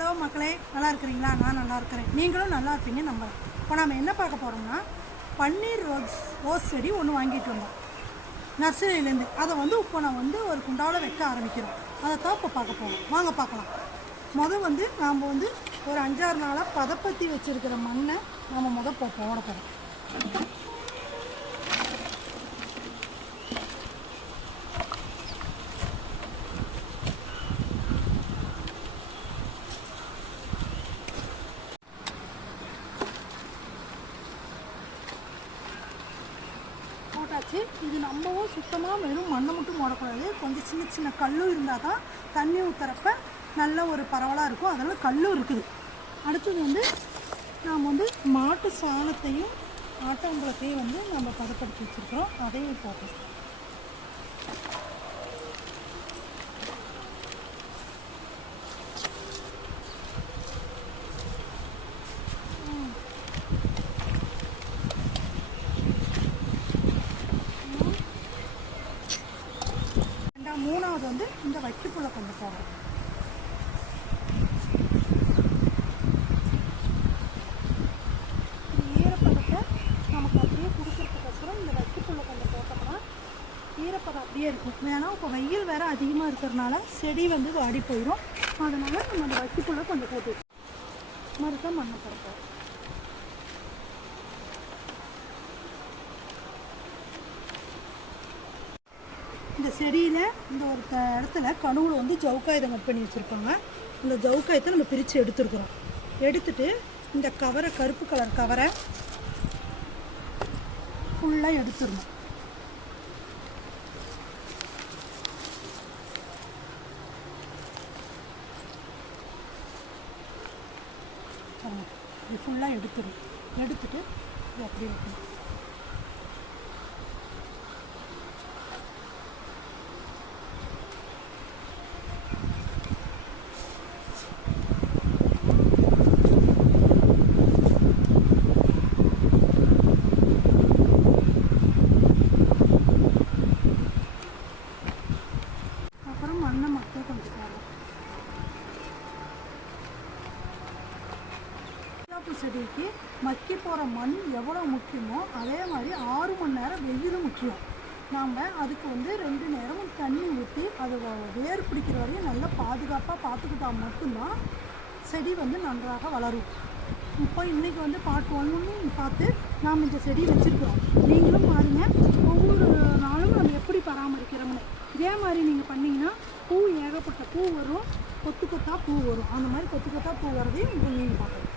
Hello மக்களே, நல்லா இருக்கிறீங்களா? நான் நல்லா இருக்கிறேன், நீங்களும் நல்லா இருப்பீங்க நம்புறேன். இப்போ நம்ம என்ன பார்க்க போகிறோம்னா, பன்னீர் ரோஸ் செடி ஒன்று வாங்கிட்டு வந்தோம் நர்சரியிலேருந்து. அதை இப்போ நான் ஒரு குண்டாவில் வைக்க ஆரம்பிக்கிறோம். அதை தான் இப்போ பார்க்க போகிறோம். வாங்க பார்க்கலாம். நாம் ஒரு 5-6 நாளாக பதப்பத்தி வச்சுருக்கிற மண்ணை நம்ம போட போகிறோம். இது நம்மவும் சுத்தமாக வெறும் மண்ணை மட்டும் போடக்கூடாது. கொஞ்சம் சின்ன சின்ன கல்லும் இருந்தால் தான் தண்ணி ஊற்றுறப்ப நல்ல ஒரு பரவலாக இருக்கும். அதனால் கல்லும் இருக்குது. அடுத்தது நாம் மாட்டு சாணத்தையும் ஆட்டாம்பழத்தையும் நம்ம பதப்படுத்தி வச்சுருக்கிறோம். அதையும் போட்டோம். மூணாவது இந்த வைக்கப்புள்ள கொண்டு போகிறோம். ஈரப்பதத்தை நமக்கு அப்படியே கொடுக்கறதுக்கப்புறம் இந்த வைக்கப்புள்ள கொண்டு போட்டோம்னா ஈரப்பதம் அப்படியே இருக்கும். ஏன்னா இப்போ வெயில் வேறு அதிகமாக இருக்கிறதுனால செடி வாடி போயிடும். அதனால் நம்ம அந்த வைக்கப்புள்ள கொஞ்சம் போட்டு மறுக்க மண்ணை போடுறோம். இந்த செடியில் இந்த ஒரு இடத்துல கனவுல ஜவுக்காயத்தை கட் பண்ணி வச்சுருப்பாங்க. இந்த ஜவுக்காயத்தை நம்ம பிரித்து எடுத்துருக்குறோம். எடுத்துட்டு இந்த கவரை, கருப்பு கலர் கவரை ஃபுல்லாக எடுத்துடணும். இது ஃபுல்லாக எடுத்துட்டு இது அப்படியே வைக்கணும். செடிக்கு மக்கி போகிற மண் எவ்வளோ முக்கியமோ அதே மாதிரி 6 மணி நேரம் வெயிலும் முக்கியம். நாம் அதுக்கு 2 நேரமும் தண்ணி ஊற்றி அது வேர் பிடிக்கிற வரையும் நல்லா பாதுகாப்பாக பார்த்துக்கிட்டால் மட்டும்தான் செடி நன்றாக வளரும். இப்போ இன்றைக்கி பார்ட் 1 பார்த்து நாம் இந்த செடி வச்சுருக்கிறோம். நீங்களும் பாருங்கள், ஒவ்வொரு நாளும் நம்ம எப்படி பராமரிக்கிறோம்னு. இதே மாதிரி நீங்கள் பண்ணிங்கன்னா பூ ஏகப்பட்ட பூ வரும், கொத்து கொத்தாக பூ வரும். அந்த மாதிரி கொத்து கொத்தாக பூ வரதையும் நீங்கள் பார்க்கலாம்.